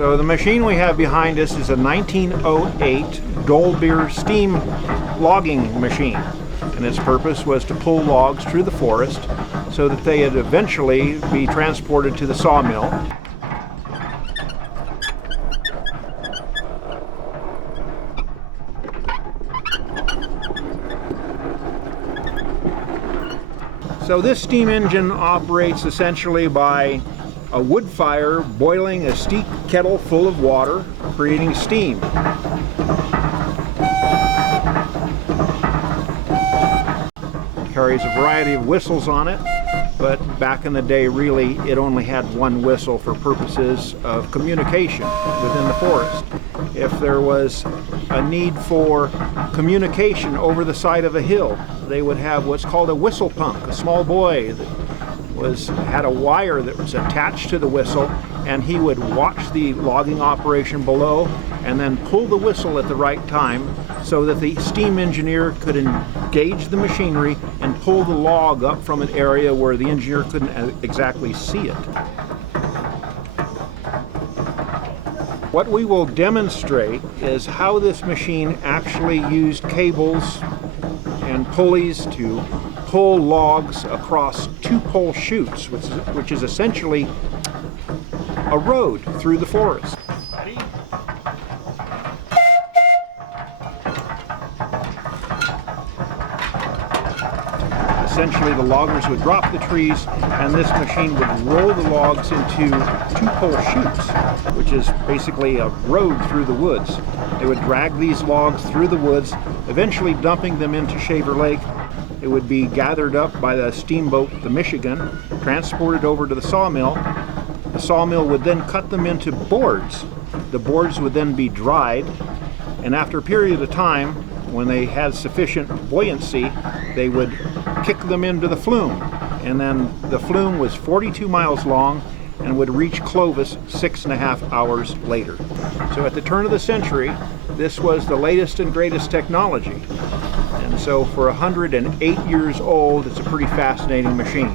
So the machine we have behind us is a 1908 Dolbeer steam logging machine, and its purpose was to pull logs through the forest so that they would eventually be transported to the sawmill. So this steam engine operates essentially by a wood fire boiling a steep kettle full of water, creating steam. It carries a variety of whistles on it, but back in the day really it only had one whistle for purposes of communication within the forest. If there was a need for communication over the side of a hill, they would have what's called a whistle punk, a small boy that had a wire that was attached to the whistle, and he would watch the logging operation below and then pull the whistle at the right time so that the steam engineer could engage the machinery and pull the log up from an area where the engineer couldn't exactly see it. What we will demonstrate is how this machine actually used cables and pulleys to pull logs across two-pole chutes, which is essentially a road through the forest. Ready? Essentially, the loggers would drop the trees, and this machine would roll the logs into two-pole chutes, which is basically a road through the woods. They would drag these logs through the woods, eventually dumping them into Shaver Lake. It would be gathered up by the steamboat, the Michigan, transported over to the sawmill. The sawmill would then cut them into boards. The boards would then be dried, and after a period of time, when they had sufficient buoyancy, they would kick them into the flume. And then the flume was 42 miles long and would reach Clovis 6.5 hours later. So at the turn of the century, this was the latest and greatest technology. And so for 108 years old, it's a pretty fascinating machine.